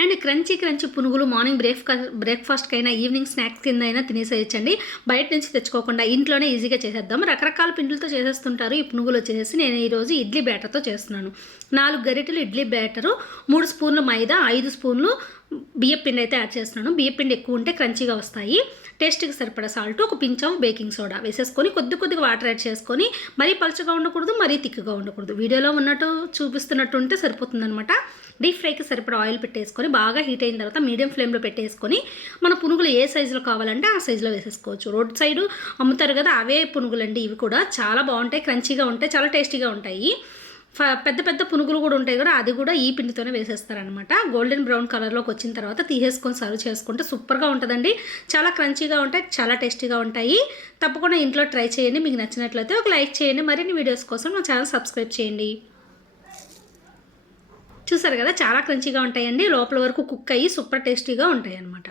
And crunchy crunchy పునుగులు morning బ్రేక్ఫాస్ట్కైనా evening snacks కింద అయినా తినేసేయచ్చండి. బయట నుంచి తెచ్చుకోకుండా ఇంట్లోనే ఈజీగా చేసేద్దాం. రకరకాల పిండిలతో చేసేస్తుంటారు ఈ పునుగులు వచ్చేసి. నేను ఈరోజు ఇడ్లీ బ్యాటర్తో చేస్తున్నాను. 4 గరిటెలు ఇడ్లీ బ్యాటరు, 3 స్పూన్లు మైదా, 5 స్పూన్లు బియ్యపిండి అయితే యాడ్ చేస్తున్నాను. బియ్యపిండి ఎక్కువ ఉంటే క్రంచీగా వస్తాయి. టేస్ట్కి సరిపడా సాల్ట్, ఒక పించ్ ఆఫ్ బేకింగ్ సోడా వేసేసుకొని కొద్దిగా వాటర్ యాడ్ చేసుకొని, మరీ పలుచగా ఉండకూడదు, మరీ తిక్కుగా ఉండకూడదు. వీడియోలో ఉన్నట్టు చూపిస్తున్నట్టు ఉంటే సరిపోతుందనమాట. డీప్ ఫ్రైకి సరిపడా ఆయిల్ పెట్టేసుకొని బాగా హీట్ అయిన తర్వాత మీడియం ఫ్లేమ్లో పెట్టేసుకొని మన పునుగులు ఏ సైజులో కావాలంటే ఆ సైజులో వేసేసుకోవచ్చు. రోడ్ సైడు అమ్ముతారు కదా, అవే పునుగులండి. ఇవి కూడా చాలా బాగుంటాయి, క్రంచీగా ఉంటాయి, చాలా టేస్టీగా ఉంటాయి. పెద్ద పెద్ద పునుగులు కూడా ఉంటాయి కదా, అది కూడా ఈ పిండితోనే వేసేస్తారనమాట. గోల్డెన్ బ్రౌన్ కలర్లోకి వచ్చిన తర్వాత తీసేసుకొని సర్వ్ చేసుకుంటే సూపర్గా ఉంటుందండి. చాలా క్రంచీగా ఉంటాయి, చాలా టేస్టీగా ఉంటాయి. తప్పకుండా ఇంట్లో ట్రై చేయండి. మీకు నచ్చినట్లయితే ఒక లైక్ చేయండి. మరిన్ని వీడియోస్ కోసం మా ఛానల్ సబ్స్క్రైబ్ చేయండి. చూసారు కదా, చాలా క్రంచీగా ఉంటాయండి. లోపల వరకు కుక్ అయ్యి సూపర్ టేస్టీగా ఉంటాయి అన్నమాట.